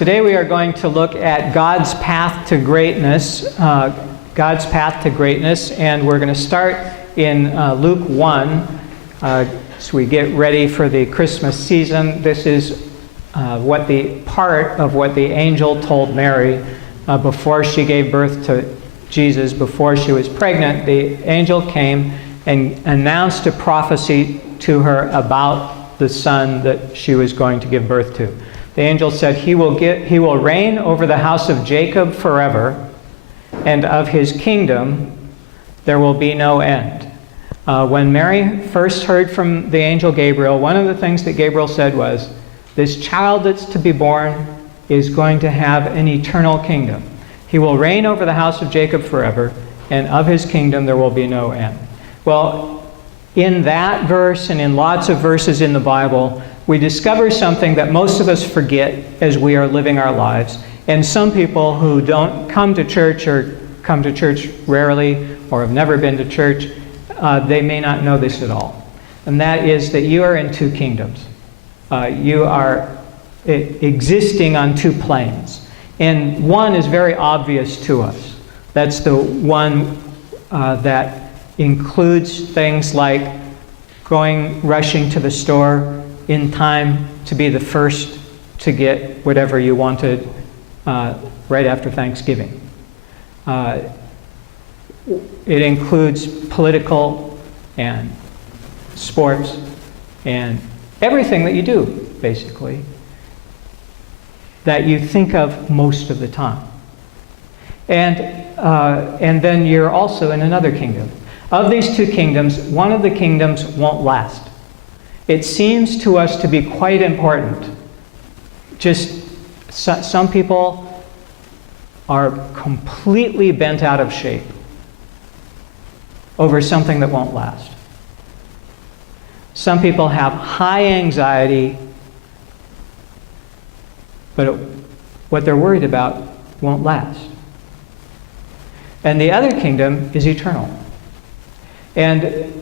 Today we are going to look at God's path to greatness, and we're going to start in Luke 1 as we get ready for the Christmas season. This is what the angel told Mary before she gave birth to Jesus, before she was pregnant. The angel came and announced a prophecy to her about the son that she was going to give birth to. The angel said, he will reign over the house of Jacob forever, and of his kingdom there will be no end. When Mary first heard from the angel Gabriel, one of the things that Gabriel said was, this child that's to be born is going to have an eternal kingdom. He will reign over the house of Jacob forever, and of his kingdom there will be no end. Well, in that verse and in lots of verses in the Bible, we discover something that most of us forget as we are living our lives. And some people who don't come to church or come to church rarely or have never been to church, they may not know this at all. And that is that you are in two kingdoms. You are existing on two planes. And one is very obvious to us. That's the one that includes things like rushing to the store in time to be the first to get whatever you wanted right after Thanksgiving. It includes political and sports and everything that you do, basically, that you think of most of the time. And then you're also in another kingdom. Of these two kingdoms, one of the kingdoms won't last. It seems to us to be quite important. Just some people are completely bent out of shape over something that won't last. Some people have high anxiety, but what they're worried about won't last. And the other kingdom is eternal. And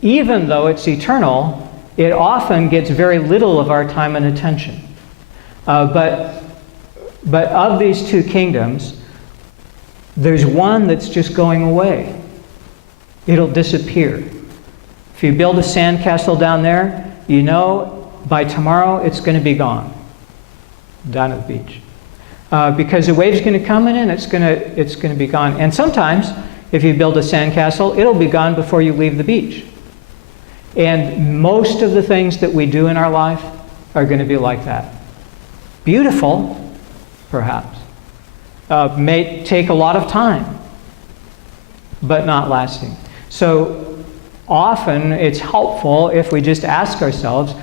even though it's eternal, it often gets very little of our time and attention. But of these two kingdoms, there's one that's just going away. It'll disappear. If you build a sandcastle down there, you know by tomorrow it's going to be gone down at the beach. Because the wave's going to come in and it's going to be gone. And sometimes, if you build a sandcastle, it'll be gone before you leave the beach. And most of the things that we do in our life are going to be like that. Beautiful, perhaps. May take a lot of time, but not lasting. So often it's helpful if we just ask ourselves,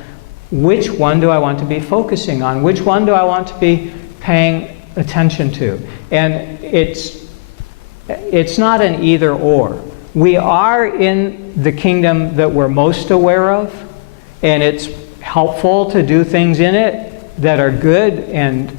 which one do I want to be focusing on? Which one do I want to be paying attention to? And it's not an either or. We are in the kingdom that we're most aware of, and it's helpful to do things in it that are good, and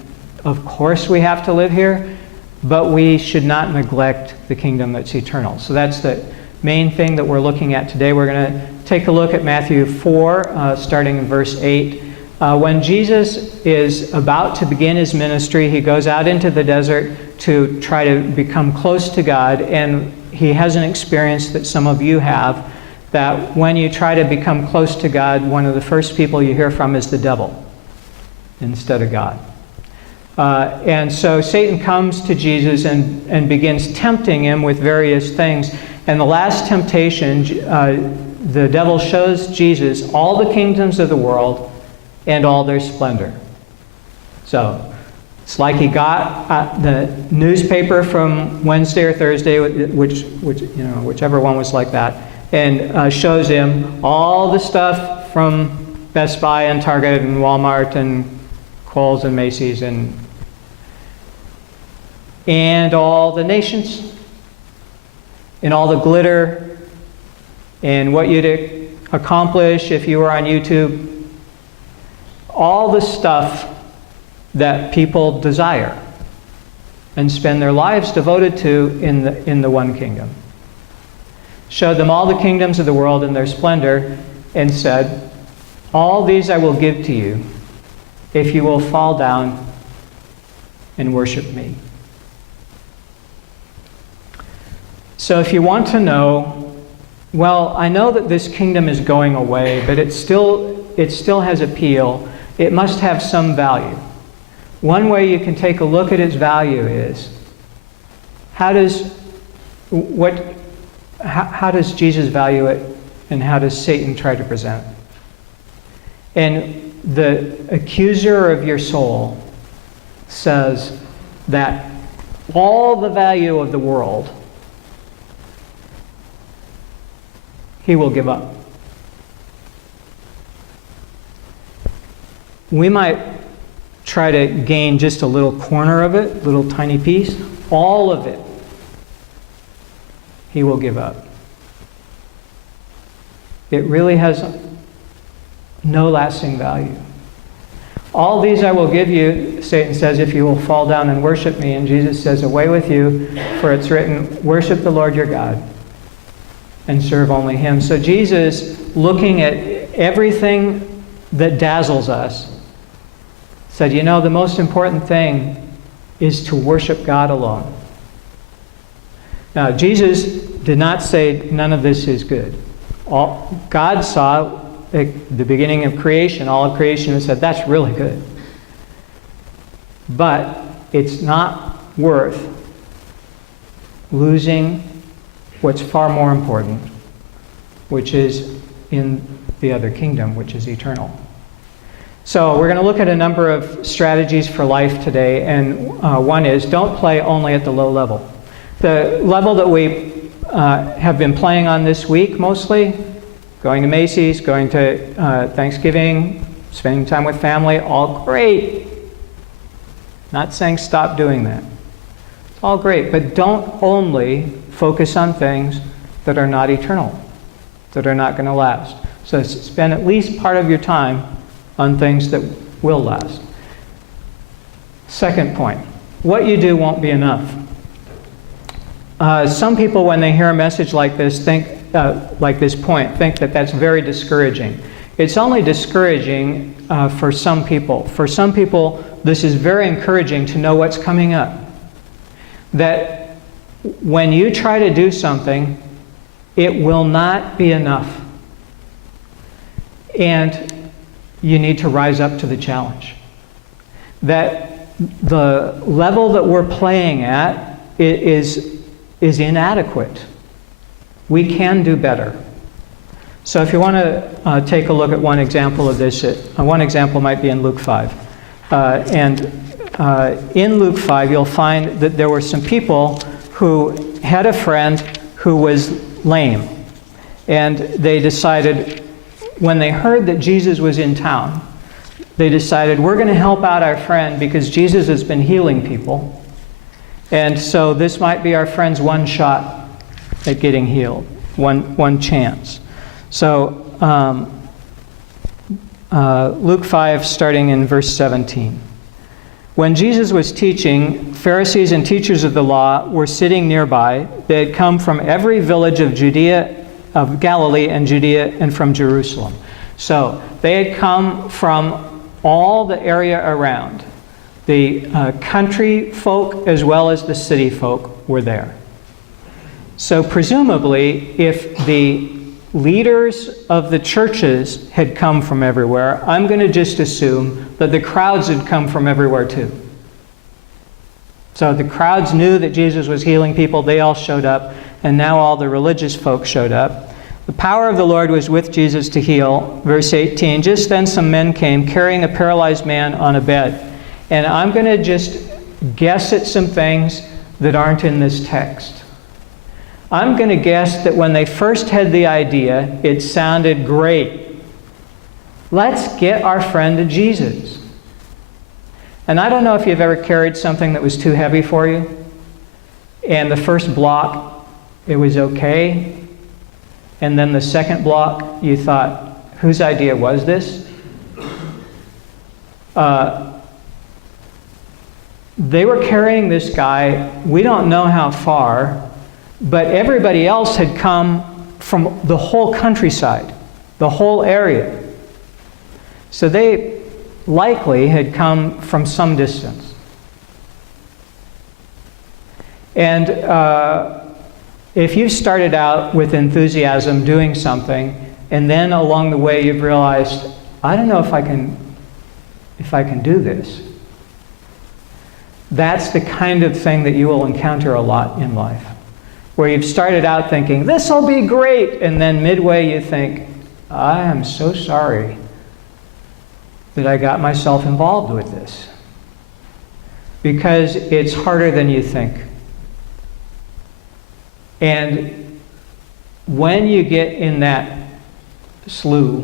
of course we have to live here, but we should not neglect the kingdom that's eternal. So that's the main thing that we're looking at today. We're going to take a look at Matthew 4, starting in verse 8. When Jesus is about to begin his ministry, he goes out into the desert to try to become close to God, and he has an experience that some of you have, that when you try to become close to God, one of the first people you hear from is the devil instead of God. And so Satan comes to Jesus and begins tempting him with various things. And the last temptation, the devil shows Jesus all the kingdoms of the world and all their splendor. So it's like he got the newspaper from Wednesday or Thursday, whichever one was like that, and shows him all the stuff from Best Buy and Target and Walmart and Kohl's and Macy's and all the nations and all the glitter and what you'd accomplish if you were on YouTube. All the stuff that people desire and spend their lives devoted to in the one kingdom. Showed them all the kingdoms of the world and their splendor, and said, all these I will give to you if you will fall down and worship me. So if you want to know, well, I know that this kingdom is going away, but it still has appeal. It must have some value. One way you can take a look at its value is, how does Jesus value it, and how does Satan try to present it? And the accuser of your soul says that all the value of the world he will give up. We might try to gain just a little corner of it, little tiny piece. All of it he will give up. It really has no lasting value. All these I will give you, Satan says, if you will fall down and worship me. And Jesus says, away with you, for it's written, worship the Lord your God and serve only him. So Jesus, looking at everything that dazzles us, said, you know, the most important thing is to worship God alone. Now, Jesus did not say none of this is good. God saw at the beginning of creation, all of creation, and said, that's really good. But it's not worth losing what's far more important, which is in the other kingdom, which is eternal. So we're going to look at a number of strategies for life today, and one is don't play only at the low level. The level that we have been playing on this week mostly, going to Macy's, going to Thanksgiving, spending time with family, all great. Not saying stop doing that. It's all great, but don't only focus on things that are not eternal, that are not going to last. So spend at least part of your time on things that will last. Second point, what you do won't be enough. Some people, when they hear a message like this, think that that's very discouraging. It's only discouraging for some people. For some people, this is very encouraging to know what's coming up. That when you try to do something, it will not be enough. And you need to rise up to the challenge. That the level that we're playing at is inadequate. We can do better. So if you want to take a look at one example of this, one example might be in Luke 5. In Luke 5, you'll find that there were some people who had a friend who was lame. And they decided, when they heard that Jesus was in town, they decided, we're going to help out our friend because Jesus has been healing people. And so this might be our friend's one shot at getting healed, one chance. So Luke 5, starting in verse 17. When Jesus was teaching, Pharisees and teachers of the law were sitting nearby. They had come from every village of Judea, of Galilee and Judea, and from Jerusalem. So they had come from all the area around. The country folk as well as the city folk were there. So presumably, if the leaders of the churches had come from everywhere, I'm going to just assume that the crowds had come from everywhere too. So the crowds knew that Jesus was healing people. They all showed up, and now all the religious folks showed up. The power of the Lord was with Jesus to heal. Verse 18, just then some men came carrying a paralyzed man on a bed. And I'm going to just guess at some things that aren't in this text. I'm going to guess that when they first had the idea, it sounded great. Let's get our friend to Jesus. And I don't know if you've ever carried something that was too heavy for you. And the first block, it was okay. And then the second block, you thought, whose idea was this? They were carrying this guy, we don't know how far, but everybody else had come from the whole countryside, the whole area. So they likely had come from some distance. And if you started out with enthusiasm doing something, and then along the way you've realized, I don't know if I can do this. That's the kind of thing that you will encounter a lot in life, where you've started out thinking, this will be great, and then midway you think, I am so sorry that I got myself involved with this, because it's harder than you think. And when you get in that slough,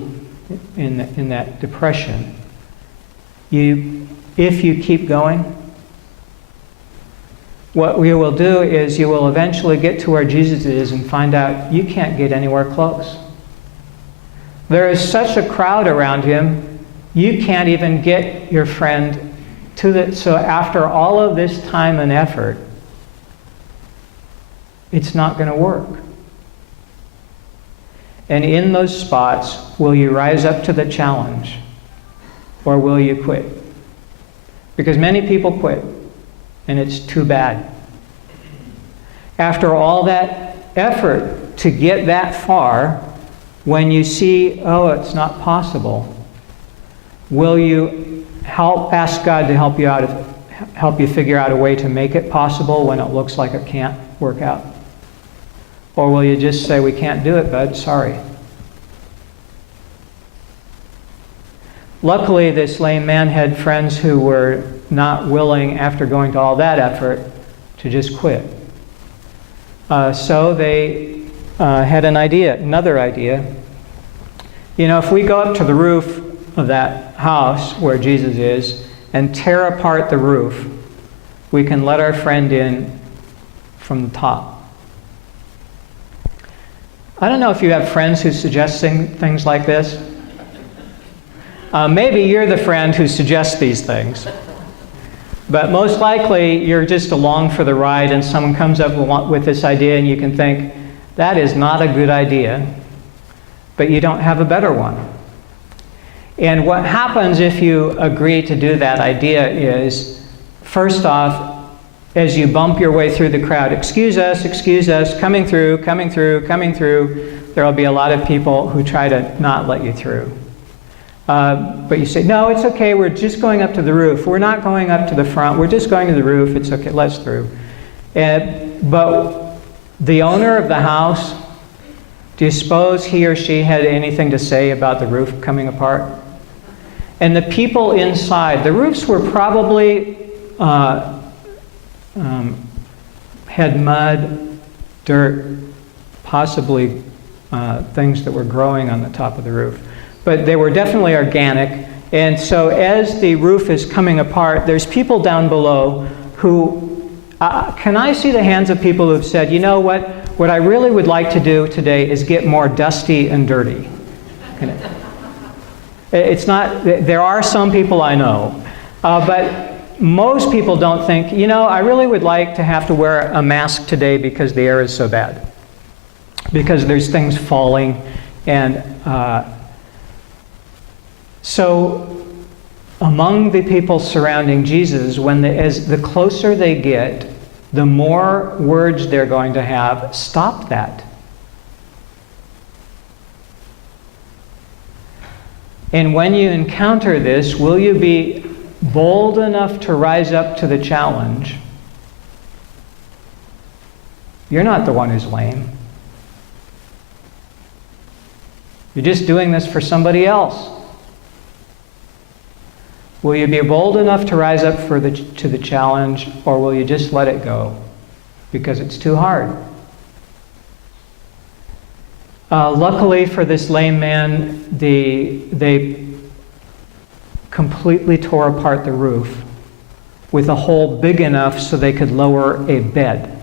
in that depression, if you keep going, what we will do is you will eventually get to where Jesus is and find out you can't get anywhere close. There is such a crowd around him, you can't even get your friend to the... So after all of this time and effort, it's not going to work. And in those spots, will you rise up to the challenge, or will you quit? Because many people quit, and it's too bad. After all that effort to get that far, when you see, oh, it's not possible, will you ask God to help you figure out a way to make it possible when it looks like it can't work out? Or will you just say, we can't do it, bud, sorry? Luckily, this lame man had friends who were not willing, after going to all that effort, to just quit. So they had another idea. You know, if we go up to the roof of that house where Jesus is and tear apart the roof, we can let our friend in from the top. I don't know if you have friends who suggest things like this. Maybe you're the friend who suggests these things. But most likely, you're just along for the ride and someone comes up with this idea and you can think, that is not a good idea, but you don't have a better one. And what happens if you agree to do that idea is, first off, as you bump your way through the crowd, excuse us, coming through, there will be a lot of people who try to not let you through. But you say, no, it's okay, we're just going up to the roof. We're not going up to the front, we're just going to the roof, it's okay, let's through. But the owner of the house, do you suppose he or she had anything to say about the roof coming apart? And the people inside, the roofs were probably had mud, dirt, possibly things that were growing on the top of the roof. But they were definitely organic. And so as the roof is coming apart, there's people down below who, can I see the hands of people who have said, you know what I really would like to do today is get more dusty and dirty. It's not, there are some people I know, but most people don't think, you know, I really would like to have to wear a mask today because the air is so bad. Because there's things falling. And so among the people surrounding Jesus, as the closer they get, the more words they're going to have, stop that. And when you encounter this, will you be bold enough to rise up to the challenge? You're not the one who's lame. You're just doing this for somebody else. Will you be bold enough to rise up to the challenge, or will you just let it go because it's too hard? Luckily for this lame man, they completely tore apart the roof with a hole big enough so they could lower a bed.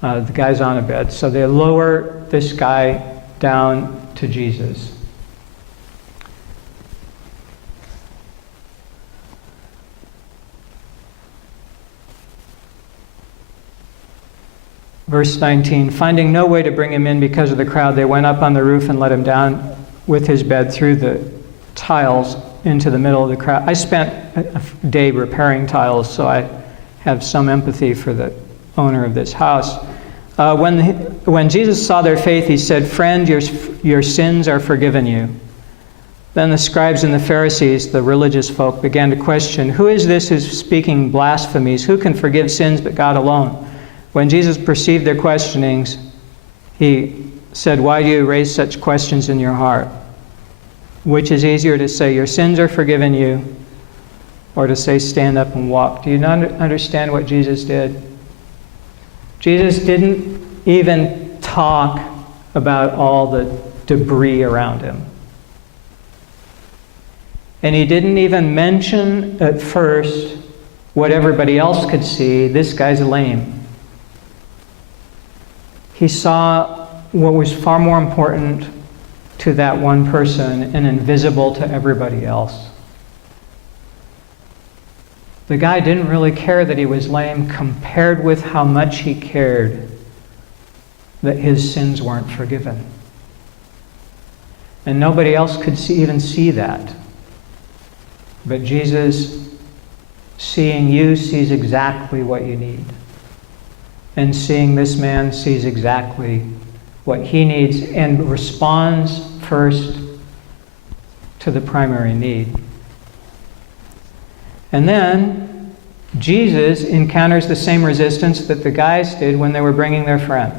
The guy's on a bed. So they lower this guy down to Jesus. Verse 19, finding no way to bring him in because of the crowd, they went up on the roof and let him down with his bed through the tiles into the middle of the crowd. I spent a day repairing tiles, so I have some empathy for the owner of this house. When Jesus saw their faith, he said, "Friend, your sins are forgiven you." Then the scribes and the Pharisees, the religious folk, began to question, "Who is this who's speaking blasphemies? Who can forgive sins but God alone?" When Jesus perceived their questionings, he said, "Why do you raise such questions in your heart? Which is easier to say, 'Your sins are forgiven you,' or to say, 'Stand up and walk'?" Do you not understand what Jesus did? Jesus didn't even talk about all the debris around him. And he didn't even mention at first what everybody else could see: this guy's lame. He saw what was far more important to that one person and invisible to everybody else. The guy didn't really care that he was lame compared with how much he cared that his sins weren't forgiven. And nobody else could even see that. But Jesus, seeing you, sees exactly what you need. And seeing this man, sees exactly what he needs and responds first to the primary need. And then Jesus encounters the same resistance that the guys did when they were bringing their friend.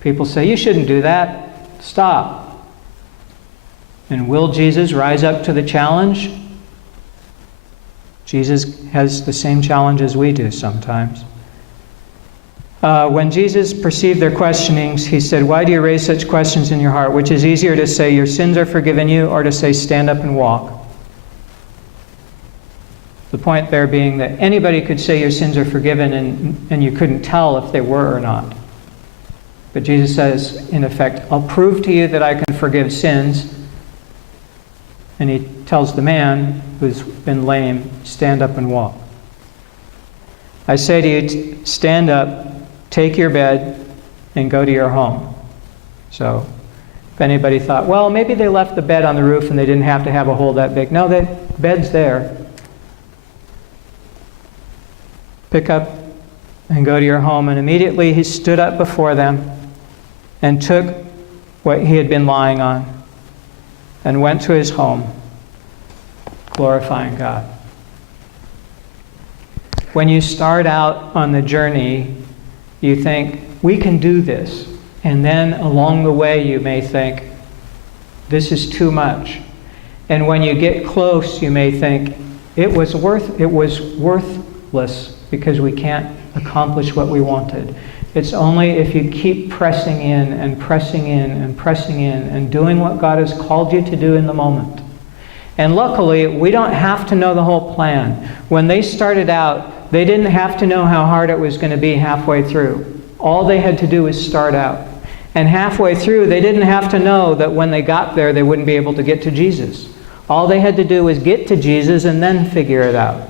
People say, "You shouldn't do that. Stop." And will Jesus rise up to the challenge? Jesus has the same challenge as we do sometimes. When Jesus perceived their questionings, he said, "Why do you raise such questions in your heart? Which is easier to say, 'Your sins are forgiven you,' or to say, 'Stand up and walk'?" The point there being that anybody could say your sins are forgiven and you couldn't tell if they were or not. But Jesus says, in effect, "I'll prove to you that I can forgive sins." And he tells the man who's been lame, "Stand up and walk." "I say to you, stand up, take your bed, and go to your home." So if anybody thought, well, maybe they left the bed on the roof and they didn't have to have a hole that big. No, the bed's there. Pick up and go to your home. And immediately he stood up before them and took what he had been lying on and went to his home, glorifying God. When you start out on the journey, you think, we can do this. And then along the way, you may think, this is too much. And when you get close, you may think, it was worthless because we can't accomplish what we wanted. It's only if you keep pressing in and pressing in and pressing in and doing what God has called you to do in the moment. And luckily, we don't have to know the whole plan. When they started out, they didn't have to know how hard it was going to be halfway through. All they had to do was start out. And halfway through, they didn't have to know that when they got there, they wouldn't be able to get to Jesus. All they had to do was get to Jesus and then figure it out.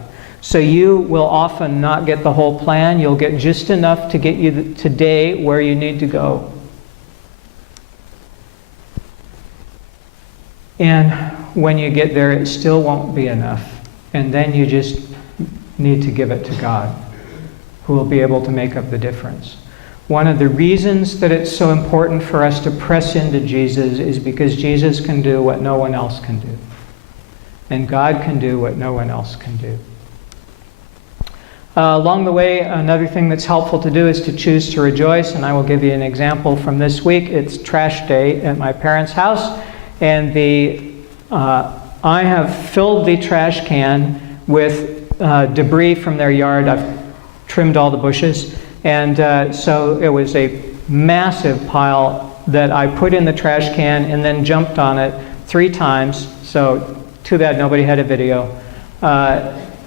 So you will often not get the whole plan. You'll get just enough to get you today where you need to go. And when you get there, it still won't be enough. And then you just need to give it to God, who will be able to make up the difference. One of the reasons that it's so important for us to press into Jesus is because Jesus can do what no one else can do. And God can do what no one else can do. Along the way, another thing that's helpful to do is to choose to rejoice. And I will give you an example from this week. It's trash day at my parents' house. And I have filled the trash can with debris from their yard. I've trimmed all the bushes. And so it was a massive pile that I put in the trash can and then jumped on it 3 times. So too bad nobody had a video.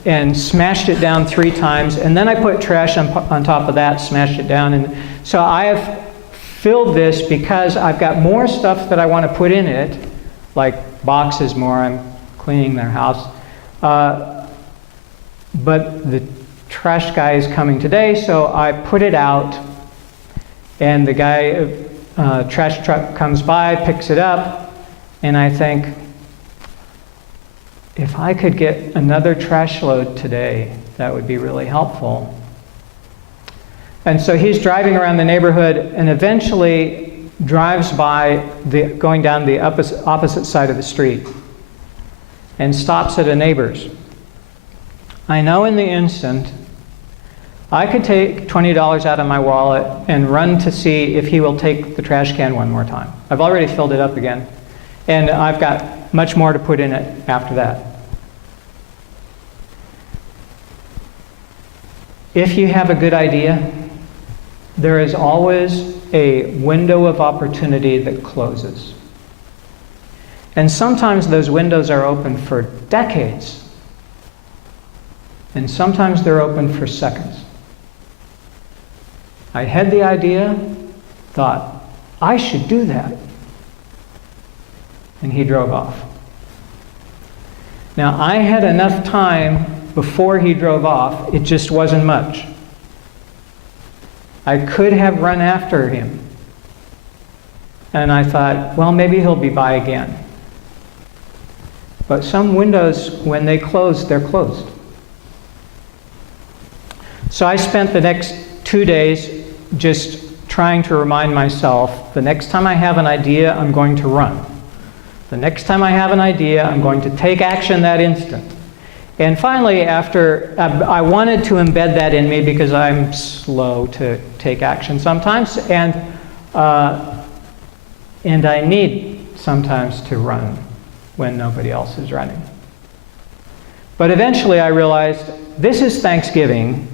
And smashed it down 3 times. And then I put trash on top of that, smashed it down. And so I have filled this because I've got more stuff that I want to put in it, like boxes more. I'm cleaning their house. But the trash guy is coming today, so I put it out. And the guy, trash truck comes by, picks it up. And I think, if I could get another trash load today, that would be really helpful. And so he's driving around the neighborhood and eventually drives by, going down the opposite side of the street, and stops at a neighbor's. I know in the instant I could take $20 out of my wallet and run to see if he will take the trash can one more time. I've already filled it up again, and I've got much more to put in it after that. If you have a good idea, there is always a window of opportunity that closes. And sometimes those windows are open for decades. And sometimes they're open for seconds. I had the idea, thought, I should do that. And he drove off. Now, I had enough time before he drove off, it just wasn't much. I could have run after him. And I thought, well, maybe he'll be by again. But some windows, when they close, they're closed. So I spent the next 2 days just trying to remind myself, the next time I have an idea, I'm going to run. The next time I have an idea, I'm going to take action that instant. And finally, after I wanted to embed that in me because I'm slow to take action sometimes, and I need sometimes to run when nobody else is running. But eventually I realized, this is Thanksgiving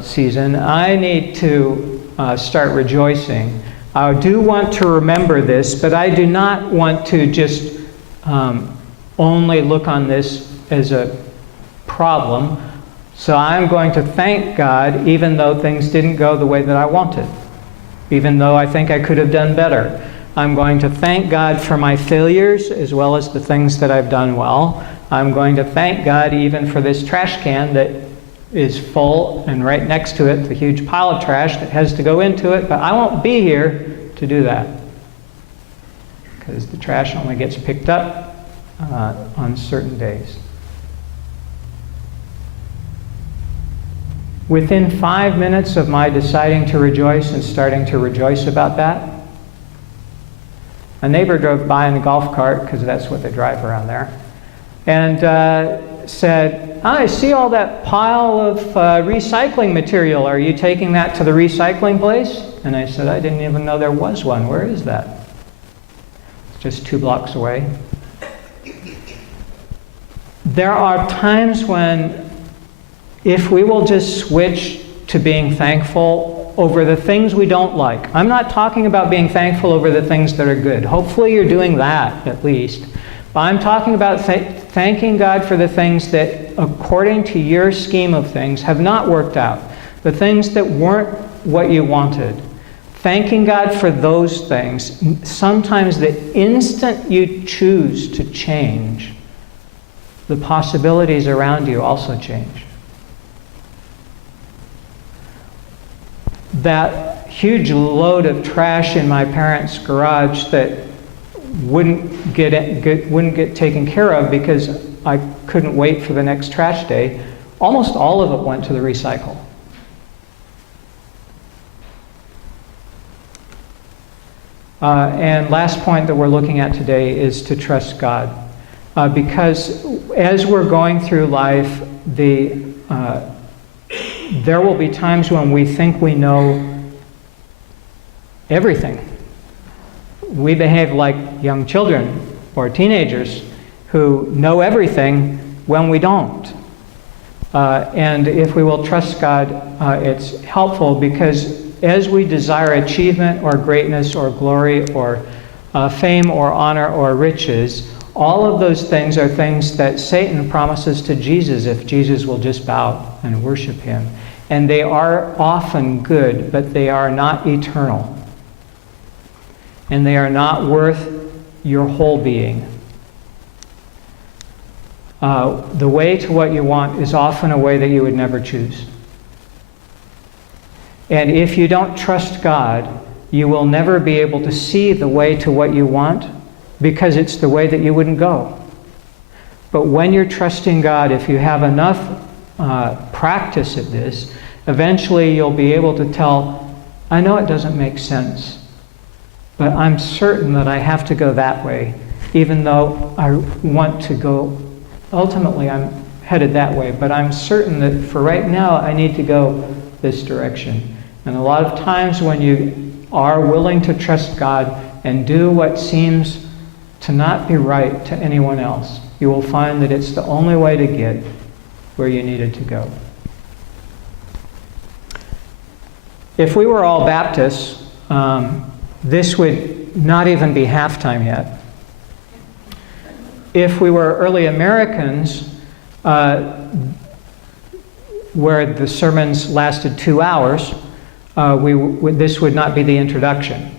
season. I need to start rejoicing. I do want to remember this, but I do not want to just only look on this as a problem. So I'm going to thank God even though things didn't go the way that I wanted, even though I think I could have done better. I'm going to thank God for my failures as well as the things that I've done well. I'm going to thank God even for this trash can that is full, and right next to it, the huge pile of trash that has to go into it, but I won't be here to do that because the trash only gets picked up on certain days. Within 5 minutes of my deciding to rejoice and starting to rejoice about that, a neighbor drove by in a golf cart, because that's what they drive around there, and said, I see all that pile of recycling material. Are you taking that to the recycling place? And I said, I didn't even know there was one. Where is that? It's just 2 blocks away. There are times when, if we will just switch to being thankful over the things we don't like. I'm not talking about being thankful over the things that are good. Hopefully you're doing that, at least. But I'm talking about thanking God for the things that, according to your scheme of things, have not worked out. The things that weren't what you wanted. Thanking God for those things. Sometimes the instant you choose to change, the possibilities around you also change. That huge load of trash in my parents' garage that wouldn't get taken care of because I couldn't wait for the next trash day, almost all of it went to the recycle. And last point that we're looking at today is to trust God. Because as we're going through life, there will be times when we think we know everything. We behave like young children or teenagers who know everything when we don't. And if we will trust God, it's helpful, because as we desire achievement or greatness or glory or fame or honor or riches, all of those things are things that Satan promises to Jesus if Jesus will just bow and worship him. And they are often good, but they are not eternal. And they are not worth your whole being. The way to what you want is often a way that you would never choose. And if you don't trust God, you will never be able to see the way to what you want, because it's the way that you wouldn't go. But when you're trusting God, if you have enough practice at this, eventually you'll be able to tell, I know it doesn't make sense, but I'm certain that I have to go that way, even though I want to go, ultimately I'm headed that way, but I'm certain that for right now I need to go this direction. And a lot of times when you are willing to trust God and do what seems to not be right to anyone else, you will find that it's the only way to get where you needed to go. If we were all Baptists, this would not even be halftime yet. If we were early Americans, where the sermons lasted 2 hours, this would not be the introduction.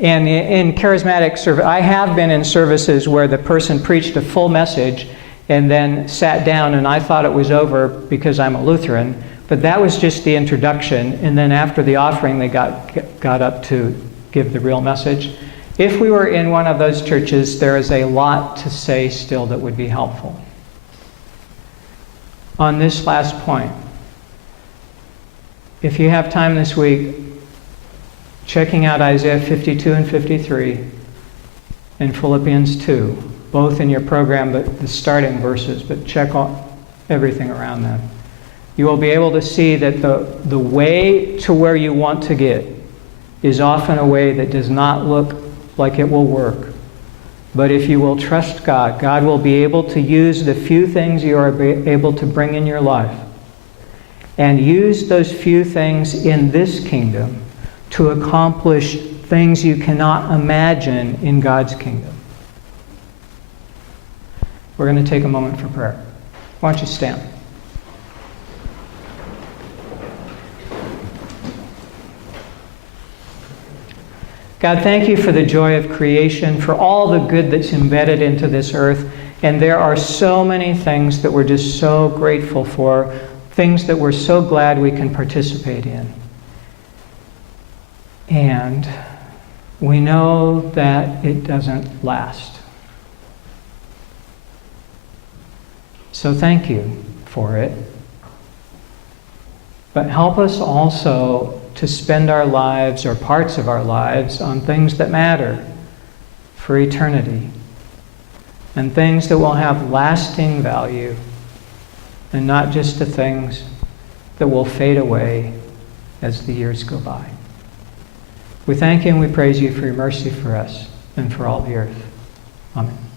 And in charismatic service, I have been in services where the person preached a full message and then sat down, and I thought it was over because I'm a Lutheran, but that was just the introduction, and then after the offering they got up to give the real message. If we were in one of those churches, there is a lot to say still that would be helpful. On this last point, if you have time this week, checking out Isaiah 52 and 53 and Philippians 2, both in your program, the starting verses, but check everything around them. You will be able to see that the way to where you want to get is often a way that does not look like it will work. But if you will trust God, God will be able to use the few things you are able to bring in your life and use those few things in this kingdom to accomplish things you cannot imagine in God's kingdom. We're going to take a moment for prayer. Why don't you stand? God, thank you for the joy of creation, for all the good that's embedded into this earth. And there are so many things that we're just so grateful for, things that we're so glad we can participate in. And we know that it doesn't last. So thank you for it. But help us also to spend our lives, or parts of our lives, on things that matter for eternity, and things that will have lasting value, and not just the things that will fade away as the years go by. We thank you and we praise you for your mercy for us and for all the earth. Amen.